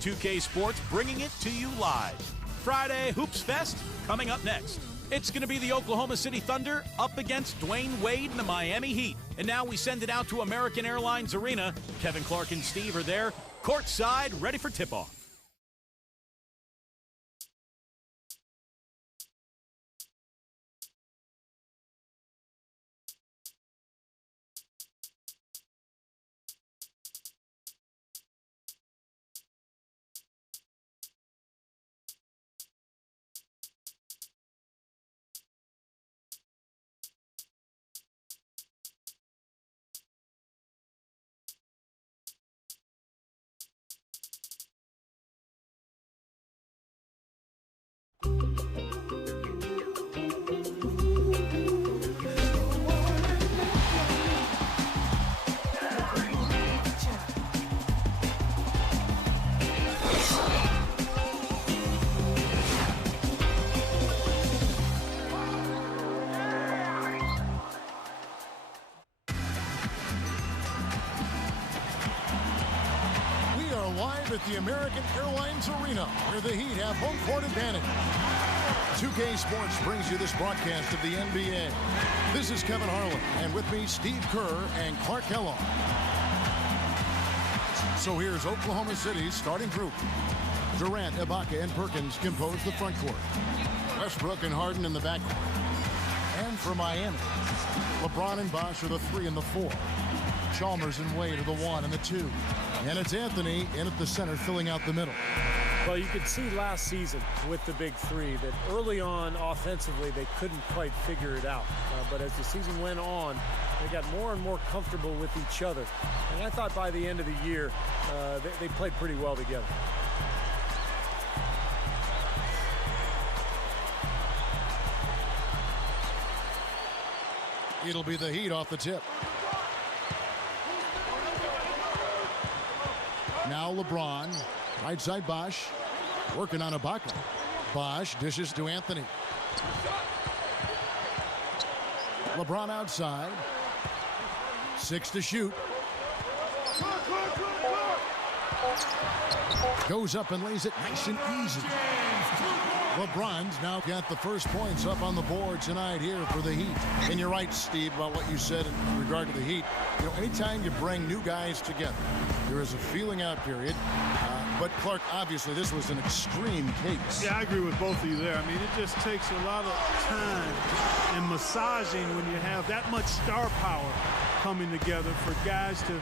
2K Sports bringing it to you live. Friday Hoops Fest coming up next. It's going to be the Oklahoma City Thunder up against Dwayne Wade and the Miami Heat. And now we send it out to American Airlines Arena. Kevin Clark and Steve are there, courtside, ready for tip-off. At the American Airlines Arena, where the Heat have home court advantage. 2K Sports brings you this broadcast of the NBA. This is Kevin Harlan, and with me, Steve Kerr and Clark Kellogg. So here's Oklahoma City's starting group. Durant, Ibaka, and Perkins compose the front court. Westbrook and Harden in the backcourt. And for Miami, LeBron and Bosh are the 3 and the 4. Chalmers and Wade are the 1 and the 2. And it's Anthony in at the center, filling out the middle. Well, you could see last season with the big three that early on offensively they couldn't quite figure it out. But as the season went on, they got more and more comfortable with each other. And I thought by the end of the year, they played pretty well together. It'll be the Heat off the tip. Now LeBron, right side Bosh, working on Ibaka. Bosh dishes to Anthony. LeBron outside. 6 to shoot. Goes up and lays it nice and easy. LeBron's now got the first points up on the board tonight here for the Heat. And you're right, Steve, about what you said in regard to the Heat. You know, anytime you bring new guys together, there is a feeling out period. But Clark, obviously, this was an extreme case. Yeah, I agree with both of you there. I mean, it just takes a lot of time and massaging when you have that much star power coming together for guys to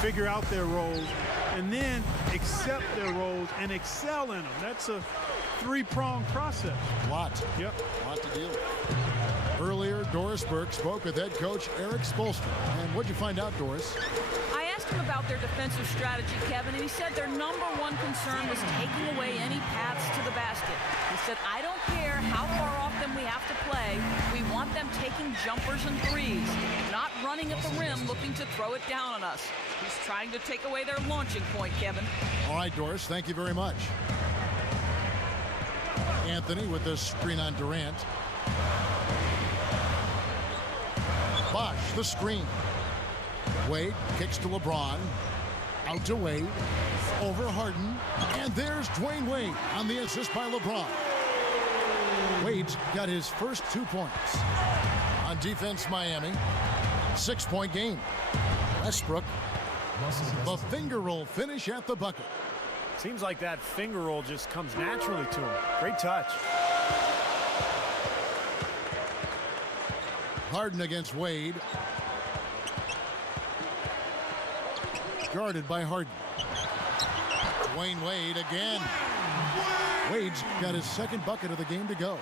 figure out their roles and then accept their roles and excel in them. That's a three-pronged process. Lot. Yep. A lot to deal with. Earlier, Doris Burke spoke with head coach Eric Spoelstra. And what'd you find out, Doris? I asked him about their defensive strategy, Kevin, and he said their number one concern was taking away any paths to the basket. He said, I don't care how far off them we have to play. We want them taking jumpers and threes, not running at the rim looking to throw it down on us. He's trying to take away their launching point, Kevin. All right, Doris, thank you very much. Anthony with the screen on Durant. Bosh, the screen. Wade kicks to LeBron. Out to Wade. Over Harden. And there's Dwayne Wade on the assist by LeBron. Wade's got his first 2 points. On defense, Miami. 6-point game. Westbrook. The finger roll finish at the bucket. Seems like that finger roll just comes naturally to him. Great touch. Harden against Wade. Guarded by Harden. Dwayne Wade again. Wade's got his second bucket of the game to go.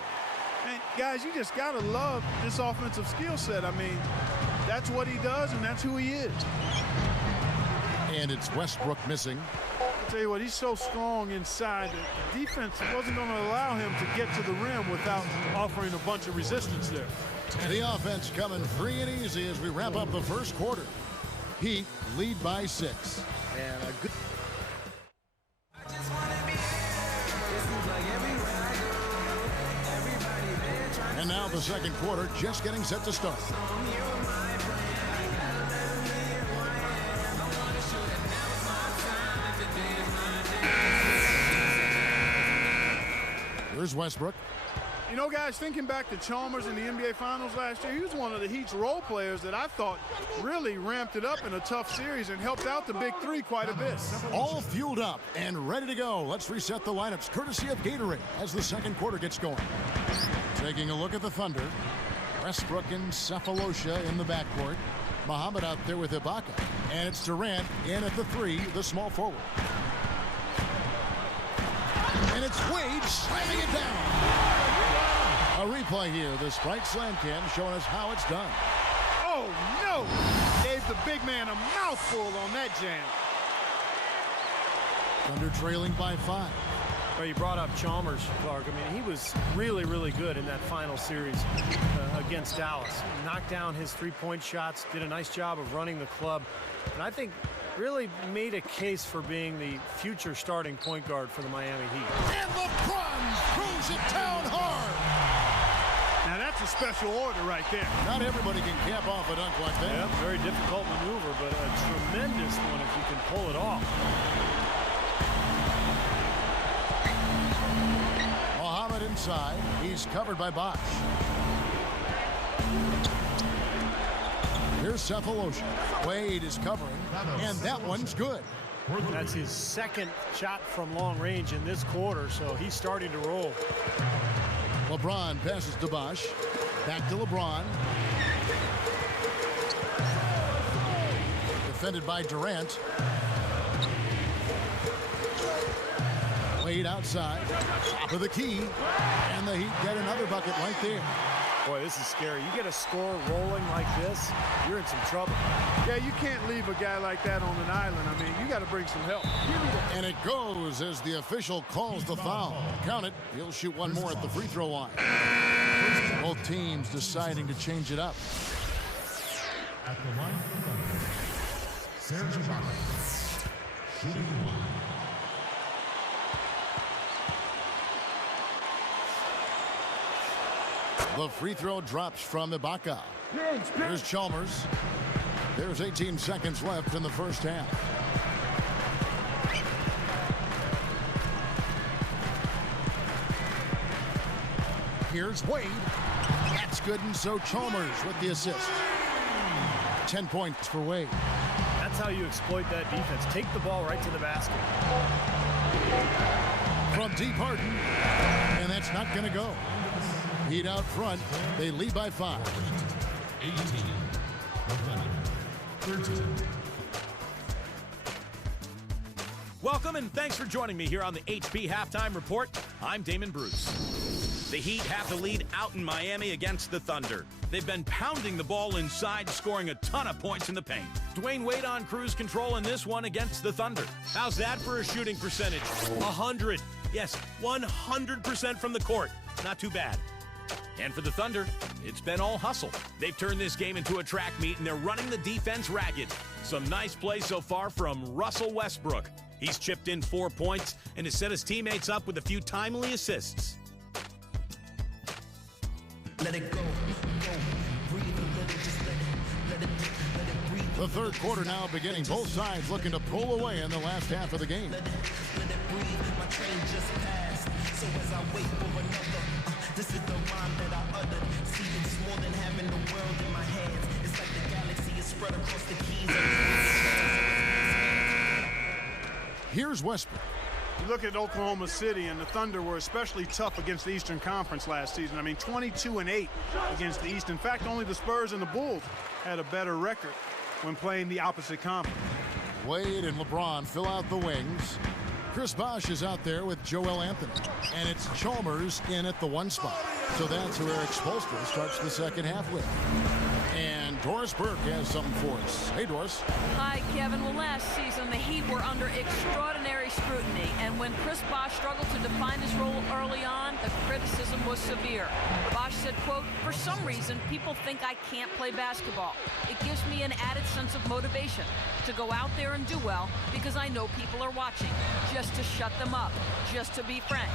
And guys, you just got to love this offensive skill set. I mean, that's what he does, and that's who he is. And it's Westbrook missing. I'll tell you what, he's so strong inside that the defense wasn't going to allow him to get to the rim without offering a bunch of resistance there. The offense coming free and easy as we wrap up the first quarter. Heat lead by 6. And a good... And now the second quarter just getting set to start. Here's Westbrook. You know, guys, thinking back to Chalmers in the NBA Finals last year, he was one of the Heat's role players that I thought really ramped it up in a tough series and helped out the Big Three quite a bit. All fueled up and ready to go. Let's reset the lineups courtesy of Gatorade as the second quarter gets going. Taking a look at the Thunder. Westbrook and Sefolosha in the backcourt. Muhammad out there with Ibaka. And it's Durant in at the three, the small forward. And it's Wade slamming it down. A replay here. The Sprite Slam Cam showing us how it's done. Oh, no! Gave the big man a mouthful on that jam. Thunder trailing by 5. Well, you brought up Chalmers, Clark. I mean, he was really, really good in that final series against Dallas. Knocked down his three-point shots, did a nice job of running the club, and I think really made a case for being the future starting point guard for the Miami Heat. And LeBron throws it down hard. Now, that's a special order right there. Not everybody can cap off a dunk like that. Yeah, very difficult maneuver, but a tremendous one if you can pull it off. Muhammad inside. He's covered by Bosh. Here's Sefolosha. Wade is covering, and that one's good. That's his second shot from long range in this quarter, so he's starting to roll. LeBron passes to Bosh. Back to LeBron. Defended by Durant. Wade outside. Top of the key. And the Heat get another bucket right there. Boy, this is scary. You get a score rolling like this, you're in some trouble. Yeah, you can't leave a guy like that on an island. I mean, you got to bring some help. And it goes as the official calls the foul. Count it. He'll shoot one more at the free throw line. Both teams deciding to change it up. At the line for Thunder, Serge Ibaka, shooting one. The free throw drops from Ibaka. Here's Chalmers. There's 18 seconds left in the first half. Here's Wade. That's good, and so Chalmers with the assist. 10 points for Wade. That's how you exploit that defense. Take the ball right to the basket. From deep Harden. And that's not going to go. Heat out front. They lead by 5. 18. The Thunder. 13. Welcome and thanks for joining me here on the HP Halftime Report. I'm Damon Bruce. The Heat have the lead out in Miami against the Thunder. They've been pounding the ball inside, scoring a ton of points in the paint. Dwayne Wade on cruise control in this one against the Thunder. How's that for a shooting percentage? 100. Yes, 100% from the court. Not too bad. And for the Thunder, it's been all hustle. They've turned this game into a track meet, and they're running the defense ragged. Some nice play so far from Russell Westbrook. He's chipped in 4 points and has set his teammates up with a few timely assists. Let it go, breathe a little, just let it breathe. The third quarter now beginning. Both sides looking to pull away in the last half of the game. Let it breathe. My train just passed, so as I wait for another, this is the rhyme that I uttered. See, it's more than having the world in my hands. It's like the galaxy is spread across the keys. Here's Westbrook. You look at Oklahoma City, and the Thunder were especially tough against the Eastern Conference last season. I mean, 22-8 against the East. In fact, only the Spurs and the Bulls had a better record when playing the opposite conference. Wade and LeBron fill out the wings. Chris Bosh is out there with Joel Anthony. And it's Chalmers in at the 1 spot. So that's who Eric Spoelstra starts the second half with. And Doris Burke has something for us. Hey, Doris. Hi, Kevin. Well, last season, the Heat were under extraordinary scrutiny, and when Chris Bosh struggled to define his role early on, the criticism was severe. Bosh said, quote, "For some reason, people think I can't play basketball. It gives me an added sense of motivation to go out there and do well because I know people are watching, just to shut them up, just to be frank."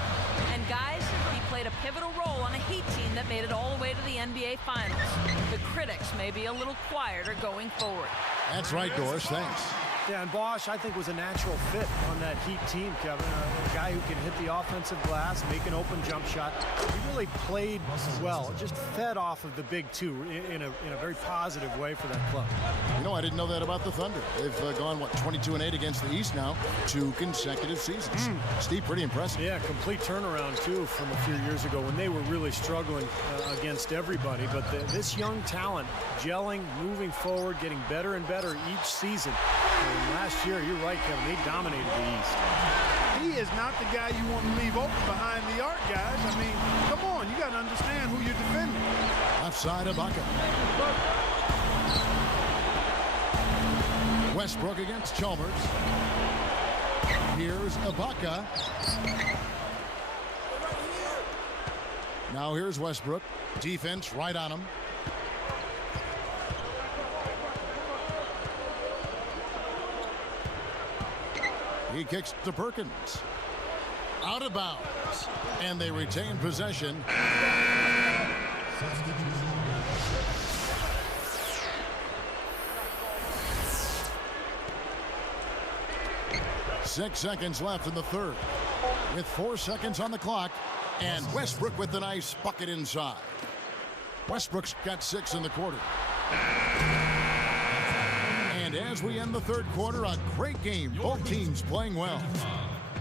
And guys, he played a pivotal role on a Heat team that made it all the way to the NBA Finals. The critics may be a little quieter going forward. That's right, Doris. Thanks. Yeah, and Bosch, I think, was a natural fit on that Heat team, Kevin. A guy who can hit the offensive glass, make an open jump shot. He really played well, just fed off of the big two in a very positive way for that club. You know, I didn't know that about the Thunder. They've gone, 22-8 against the East now, 2 consecutive seasons. Steve, pretty impressive. Yeah, complete turnaround, too, from a few years ago when they were really struggling against everybody. But this young talent gelling, moving forward, getting better and better each season. And last year, you're right, Kevin, they dominated the East. He is not the guy you want to leave open behind the arc, guys. I mean, come on, you got to understand who you're defending. Left side, Ibaka. Westbrook against Chalmers. Here's Ibaka. Now here's Westbrook. Defense right on him. He kicks to Perkins. Out of bounds. And they retain possession. Six seconds left in the third. With 4 seconds on the clock. And Westbrook with the nice bucket inside. Westbrook's got 6 in the quarter. And as we end the third quarter, a great game. Both teams playing well.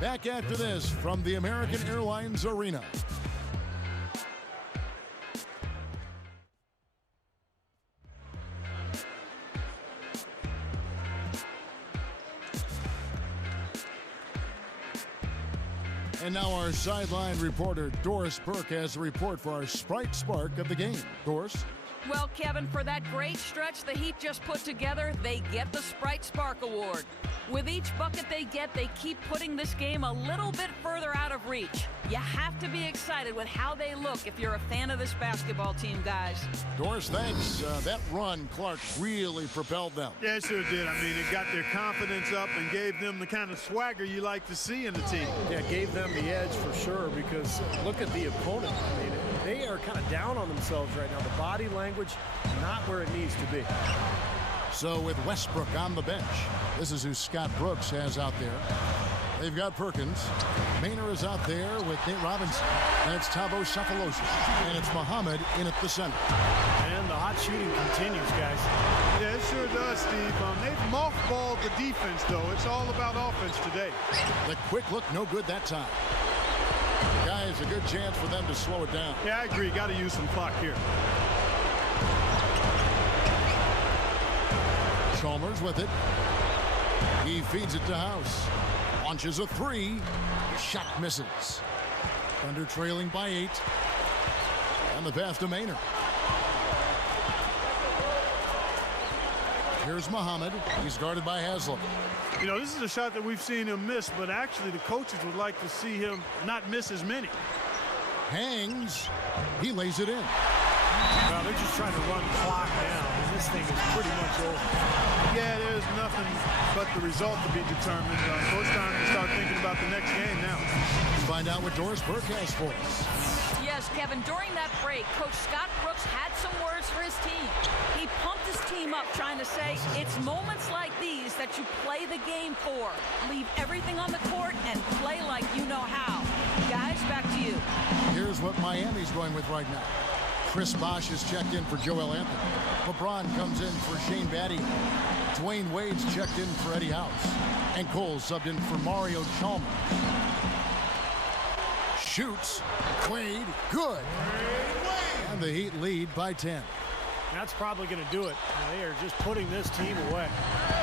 Back after this from the American Airlines Arena. And now our sideline reporter, Doris Burke, has a report for our Sprite Spark of the game. Doris? Well, Kevin, for that great stretch the Heat just put together, they get the Sprite Spark Award. With each bucket they get, they keep putting this game a little bit further out of reach. You have to be excited with how they look if you're a fan of this basketball team, guys. Doris, thanks. That run, Clark, really propelled them. Yeah, it sure did. I mean, it got their confidence up and gave them the kind of swagger you like to see in the team. Yeah, gave them the edge for sure, because look at the opponent. I mean, they are kind of down on themselves right now. The body language, not where it needs to be. So with Westbrook on the bench, this is who Scott Brooks has out there. They've got Perkins. Maynard is out there with Nate Robinson. That's Thabo Sefolosha. And it's Muhammad in at the center. And the hot shooting continues, guys. Yeah, it sure does, Steve. They've mothballed the defense, though. It's all about offense today. The quick look, no good that time. Guys, a good chance for them to slow it down. Yeah, I agree. Got to use some clock here. Chalmers with it. He feeds it to House. Launches a three. The shot misses. Thunder trailing by 8. And the pass to Maynard. Here's Muhammad. He's guarded by Haslem. You know, this is a shot that we've seen him miss, but actually the coaches would like to see him not miss as many. Hangs. He lays it in. Well, they're just trying to run clock down, and this thing is pretty much over. Yeah, there's nothing but the result to be determined. So it's time to start thinking about the next game now. Let's find out what Doris Burke has for us. Yes, Kevin, during that break, Coach Scott Brooks had some words for his team. He pumped his team up trying to say, it's moments like these that you play the game for. Leave everything on the court and play like you know how. Guys, back to you. Here's what Miami's going with right now. Chris Bosh is checked in for Joel Anthony. LeBron comes in for Shane Battier. Dwayne Wade's checked in for Eddie House. And Cole subbed in for Mario Chalmers. Shoots. Wade, good. And the Heat lead by 10. That's probably going to do it. They are just putting this team away.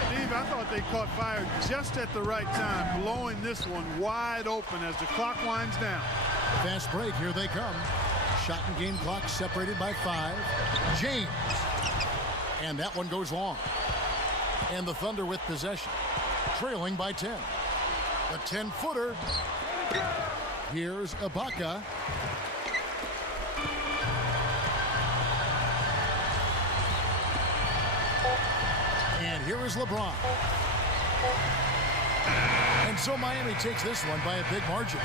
Steve, I thought they caught fire just at the right time, blowing this one wide open as the clock winds down. Fast break, here they come. Shot and game clock separated by 5. James. And that one goes long. And the Thunder with possession. Trailing by 10. The 10-footer. Here's Ibaka. And here is LeBron. And so Miami takes this one by a big margin.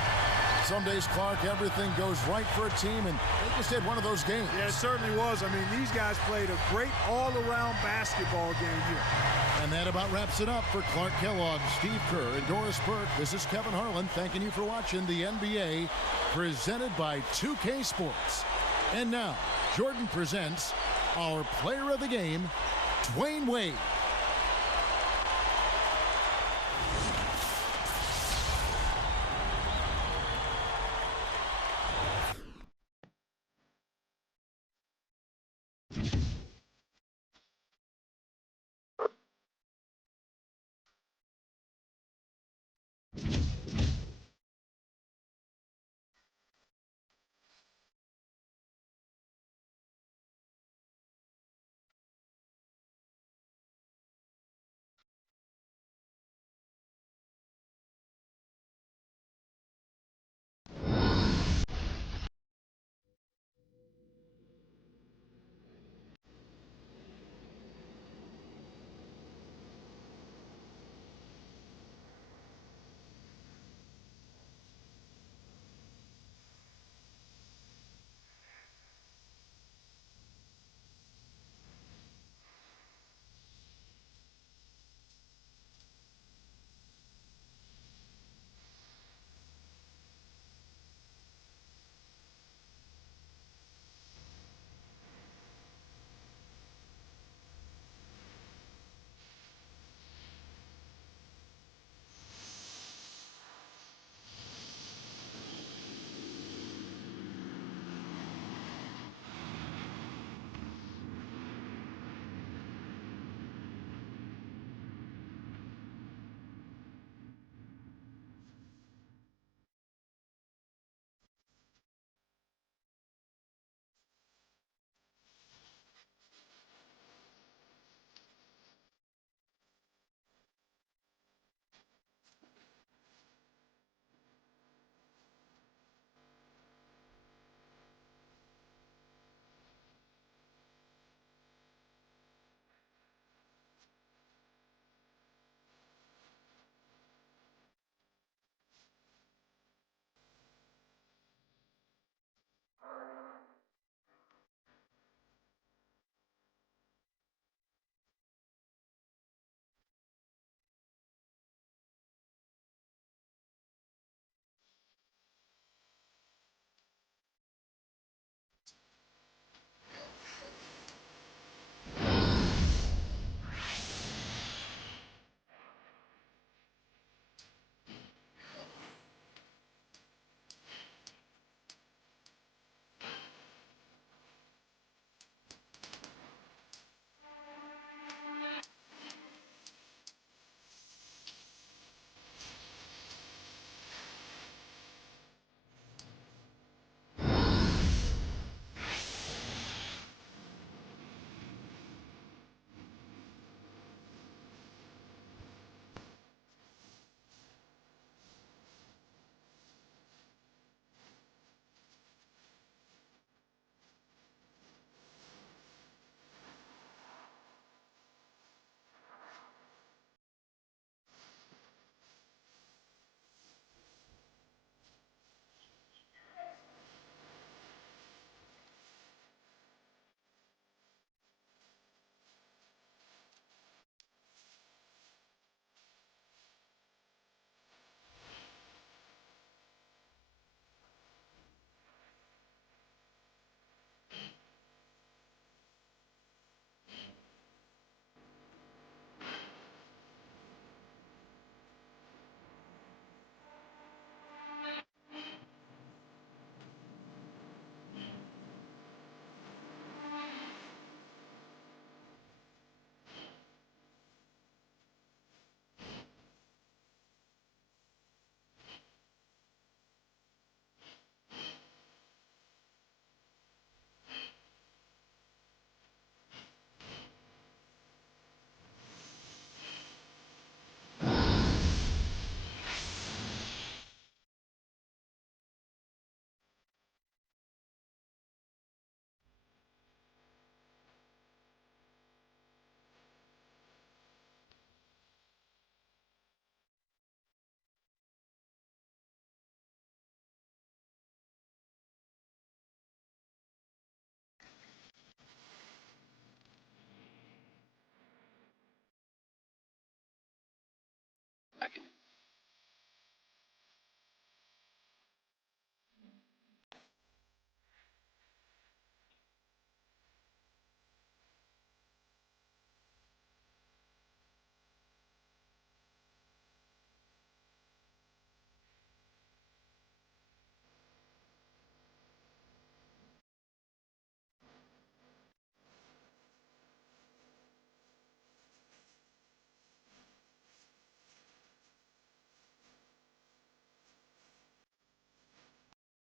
Some days, Clark, everything goes right for a team, and they just had one of those games. Yeah, it certainly was. I mean, these guys played a great all-around basketball game here. And that about wraps it up for Clark Kellogg, Steve Kerr, and Doris Burke. This is Kevin Harlan thanking you for watching the NBA presented by 2K Sports. And now, Jordan presents our player of the game, Dwayne Wade.